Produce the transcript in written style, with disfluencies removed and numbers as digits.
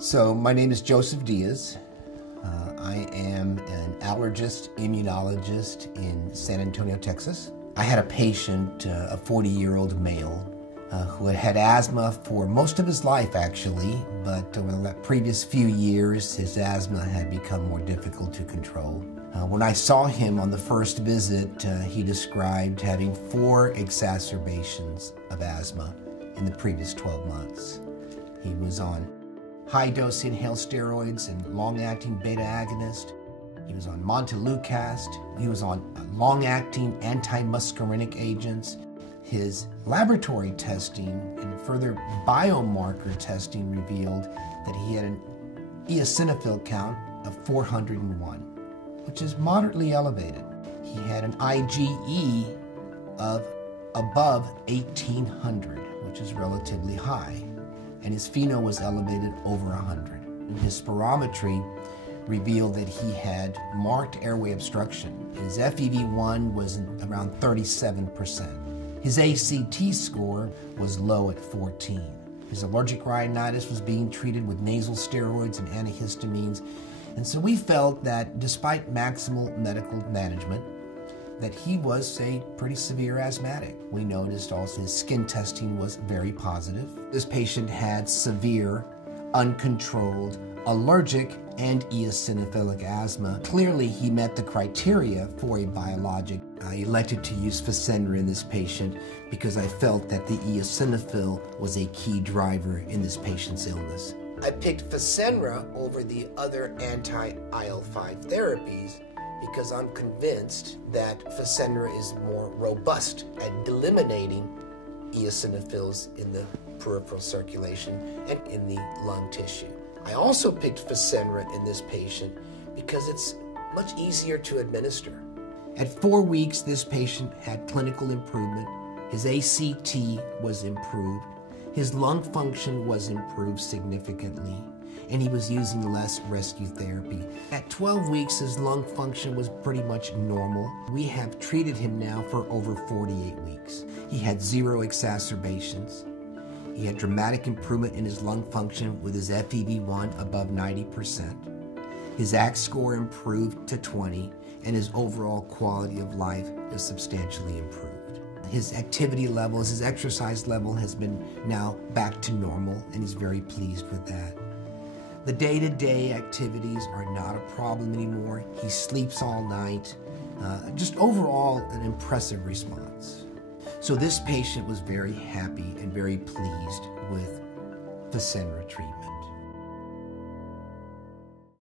So my name is Joseph Diaz. I am an allergist, immunologist in San Antonio, Texas. I had a patient, a 40-year-old male, who had had asthma for most of his life, actually, but over the previous few years, his asthma had become more difficult to control. When I saw him on the first visit, he described having 4 exacerbations of asthma in the previous 12 months. He was on high-dose inhaled steroids and long-acting beta agonist. He was on montelukast. He was on long-acting anti-muscarinic agents. His laboratory testing and further biomarker testing revealed that he had an eosinophil count of 401, which is moderately elevated. He had an IgE of above 1800, which is relatively high, and his FeNO was elevated over 100. And his spirometry revealed that he had marked airway obstruction. His FEV1 was around 37%. His ACT score was low at 14. His allergic rhinitis was being treated with nasal steroids and antihistamines, and so we felt that despite maximal medical management, that he was a pretty severe asthmatic. We noticed also his skin testing was very positive. This patient had severe, uncontrolled, allergic and eosinophilic asthma. Clearly, he met the criteria for a biologic. I elected to use Fasenra in this patient because I felt that the eosinophil was a key driver in this patient's illness. I picked Fasenra over the other anti-IL-5 therapies because I'm convinced that Fasenra is more robust at eliminating eosinophils in the peripheral circulation and in the lung tissue. I also picked Fasenra in this patient because it's much easier to administer. At 4 weeks, this patient had clinical improvement. His ACT was improved. His lung function was improved significantly, and he was using less rescue therapy. At 12 weeks, his lung function was pretty much normal. We have treated him now for over 48 weeks. He had 0 exacerbations. He had dramatic improvement in his lung function with his FEV1 above 90%. His ACT score improved to 20, and his overall quality of life is substantially improved. His activity levels, his exercise level has been now back to normal, and he's very pleased with that. The day-to-day activities are not a problem anymore. He sleeps all night. Just overall, an impressive response. So this patient was very happy and very pleased with Fasenra treatment.